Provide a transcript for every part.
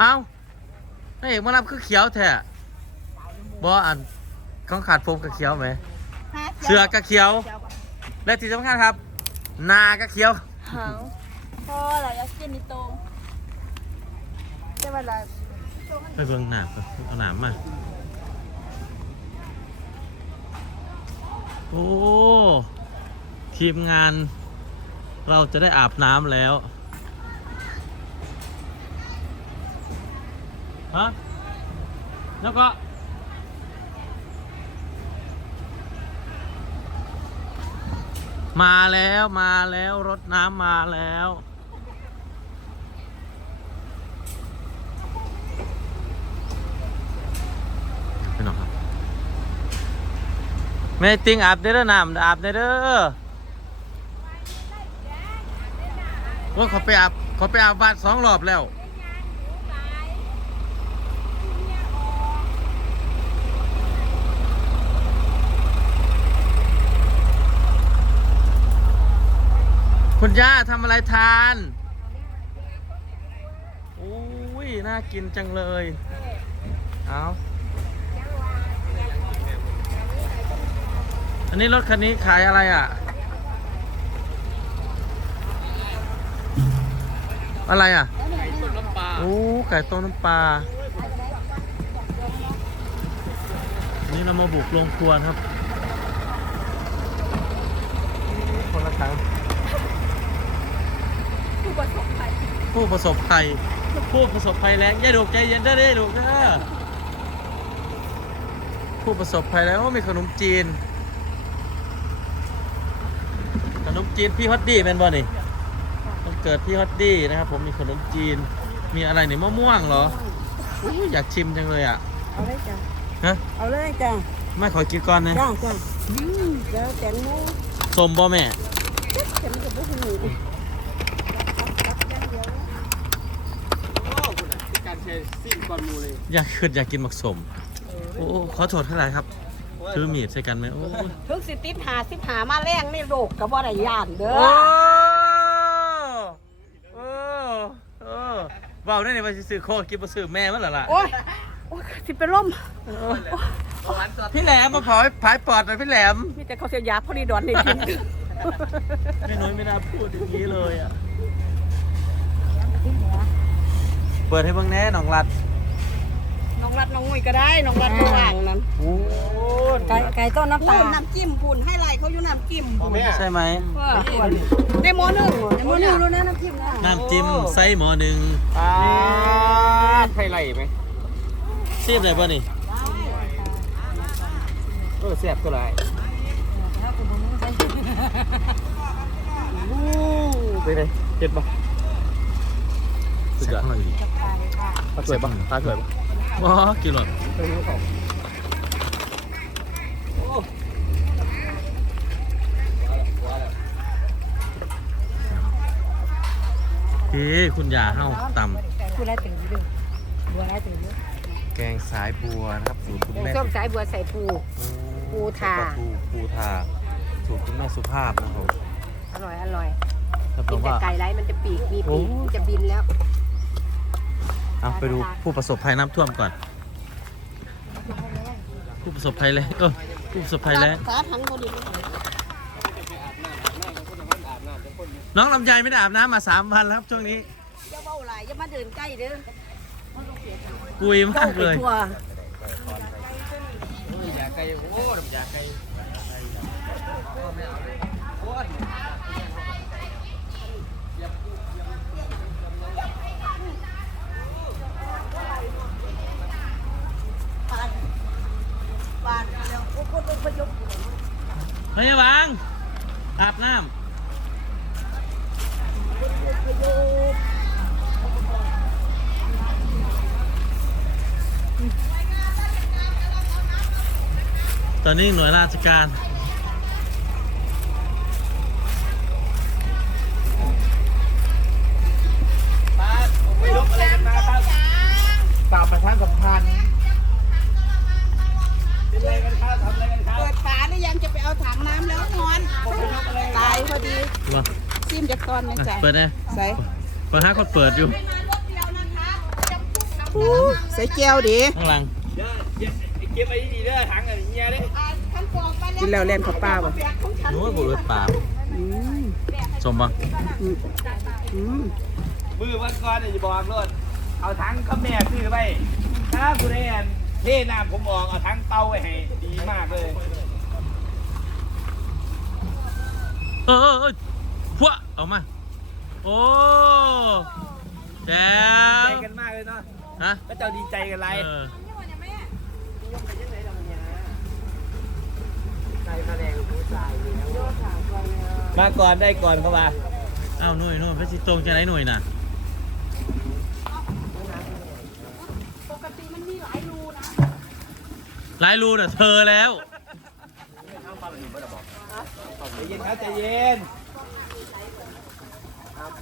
เอ้าพระเอกมารับคือเขียวแท้บออันของขาดโฟมกับเขียวไหม เสือกับเขียว และที่สำคัญครับ นากับเขียวหางพอเราอยากกินนี่ตรงแต่ว่าเราไปเบิ่งหนามก่อนเอาหนามมา โอ้ ทีมงานเราจะได้อาบน้ำแล้ว ฮะแล้วก็มาแล้วมาแล้วรถน้ำมาแล้วพี่น้อครับแม่ติงอาบได้เด้อน้ำอาบได้เด้อว่าเขาไปอาบเขาไปอาบบ้านสองรอบแล้ว ย่าทำอะไรทานโอ้ยน่ากินจังเลย เอาอันนี้รถคันนี้ขายอะไรอะ อะไรอะโอ้ไก่ต้มน้ำปลาอันนี้เรามาบุกโรงครัวนะครับคนละครั้งผู้ ประสบภัยผู้ประสบภัย ผู้ประสบภัยแรงอย่าดูใจเย็นเด้อเด้อลูกเด้อผู้ประสบภัยแล้วมีขนมจีน ขนมจีนพี่ฮอตดี้เป็นบ่นี่วันเกิดพี่ฮอตดี้นะครับผมมีขนมจีน มีอะไรเนี่ยมะม่วงเหรออุ๊ยอยากชิมจังเลยอะ เอาเลยจ้ะฮะ เอาเลยจ้ะไม่ขอกินก่อนนะจ้าจ้ะอืมแล้วแตงโมสมบ่แม่ ฉันก็บ่ฮู้ การใช้สิ่งก่อนมูเลยอยากขึ้นอยากกินหมักสม โอ้ขอโทษเท่าไหร่ครับถือมีดใส่กันไหมโอ้ยถึงสิติดหาสิบหามาแรงนี่โรคก็บ่ได้ย่านเด้อโอ้โอ้โอ้เบาได้ในวันสิซื้อโคกินมาซื้อแม่มันเหรอล่ะโอ้ยโอ้ยสิเป็นลมพี่แหลมมาเผาให้ผายปอดหน่อยพี่แหลมมีแต่เขาเสียยาพอดีดอนนี่กิน ไม่น้อยไม่น่าพูดอย่างนี้เลยอะ เปิดให้เบิ่งแน่น้องรัดน้องรัดน้องงุยก็ได้น้องรัดระหว่างนั้นโอ้ไก่ไก่ต้นน้ำตาลน้ำจิ้มปุ่นให้ไรเขาอยู่น้ำจิ้มปุ่นใช่ไหมว่าในหม้อนึ่งในหม้อนึ่งรู้นะน้ำจิ้มนะน้ำจิ้มไส้หมอหนึ่งอ่าไทยไหลไหมซีบอะไรบ้านี่เออแซ่บตัวไรเป็นไงเจ็ดปะ สุดยอดอร่อยดีปลาสวยปะปลาสวยปะว้ากินหรอเออเขาเฮ้คุณยาเฮ้าตกูได้ถึงอยู่บัวได้ถึงอยู่ำแกงสายบัวนะครับสูตรคุณแม่ส้มสายบัวใส่ปูปูทาปลทูปูทาสูตรคุณแม่สุภาพนะครับผมอร่อยอร่อยรับรกิอนงแต่ว่าไก่ไรมันจะปีกมีโอ้ปีกจะบินแล้ว เอาไปดูผู้ประสบภัยน้ำท่วมก่อน ผู้ประสบภัยเลยเออผู้ประสบภัยแล้วสาทั้งพอดีน้องลำไยไม่ได้อาบน้ำมาสามวันแล้วครับช่วงนี้อย่าเบาไหลอย่ามาเดินใกล้เด้อกุยมากเลยทั่วอยากไก่โอ้ยอยากไก่โอ้ย บาดแล้วโอ้โหพยพ พยาบาลอาบน้ำ ตอนนี้หน่วยราชการ มาซิมจากตอนนะจ๊ะเปิดนะใส่เปิดห้าคนเปิดอยู่ไม่มารถเดียวนะคะอู้ใส่แก้วดิข้างหลังเดี๋ยวเดี๋ยวเก็บไว้ดีๆเด้อถังอะไรเงี้ยเด้กินแล้วแล่นเข้าป่าบ่โอ้ยบุเอิดปากอืมสมบ่อืมอืมมือวันก่อนเนี่ยจะบอกรถเอาถังข้าแม่ซื้อไปถ้าคุณเอ็นเทน้ำผมออกเอาถังเตาไว้ให้ดีมากเลยเออ เออเออพวะออกมา โอ้แจ๋ใจวกันมากเลยเนาะฮะก็เจ้าดีใจกันไรเออมาก่อนได้ก่อนเข้ามาเอ้าหน่วยหน่วยพระสิตรงจะไหนหน่วยน่ะปกติมันมีหลายรูนะหลายรูน่ะเธอแล้วใจเย็นครับใจเย็น ใ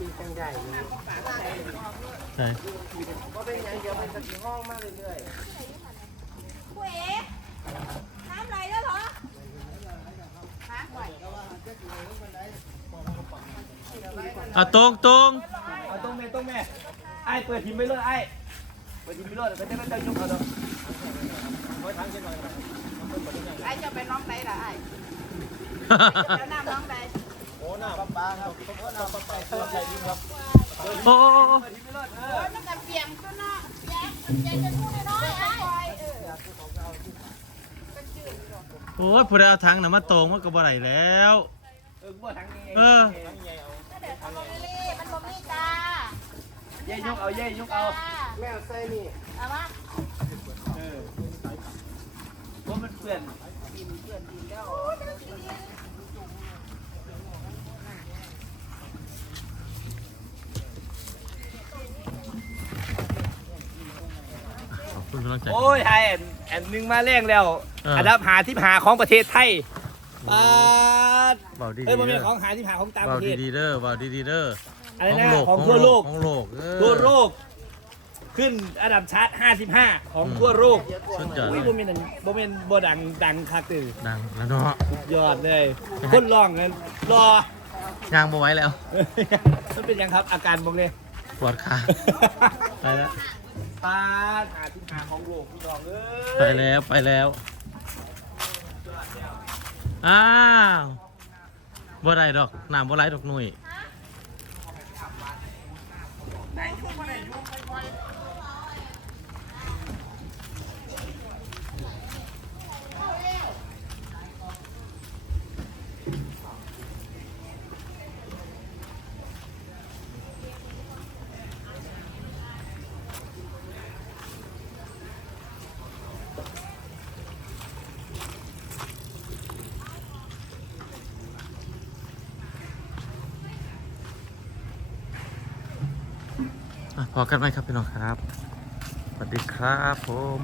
ช่คุยเอ๋น้ำไหลแล้วเหรอฮะไหวเอาตรงตรงเอาตรงแม่ตรงแม่ไอ้เปิดทีมไปเลยไอ้เปิดทีมไปเลยเดี๋ยวจะไม่ได้ยุ่งเขาเนาะไอ้จะไปน้องไหนล่ะไอ้แล้วน้ำน้องไหน โอ้โอ้โอ้โอ้ยมันจะเปียงก็น่าแย่แย่จะพูดน้อยๆไอ้เออโอ้ยผู้ใดเอาถังน่ะมาตรงมันก็บ่ได้แล้ว เออกูบอกทางนี้เออเดี๋ยวทำโมเดลี่มันบ่มีจ้าเย่ยกเอาเย่ยกเอาแม่ใส่นี่เอามาเออเพราะมันเปื่อนขอบ คุณกำลังใจโอ้ยไทยแอนแอนหนึ่งมาแรงแล้ว เอออัอันดับหาที่หาของประเทศไทยปาดเบาดีๆเอ้ยมันเด้เป็นอของหาที่หาของต่างปเบาระเทศดีๆเด้อเบาดีๆเด้ออะไรนะของทั่วโลกของโลกเออทั่วโลก ขึ้นอันดับชาร์ต55 ของทั่วโลกสุดยอดอุ้ยเลโบยเมนโบเมนโบดังดังคักตื่ดังแล้วเนาะยอดเลย คนร้องนั้นรอยางบ่ไหว้แล้ว มันเป็นยังครับอาการบอกเลยปวดขาไปแล้ว ปาหาที่หาของโลกพี่น้องเอ้ไปยแล้วไปแล้วอ้าวบ่ได้ดอกน้ำบ่ไหลดอกหนุ่ย พอกันไหมครับพี่น้องครับ สวัสดีครับผม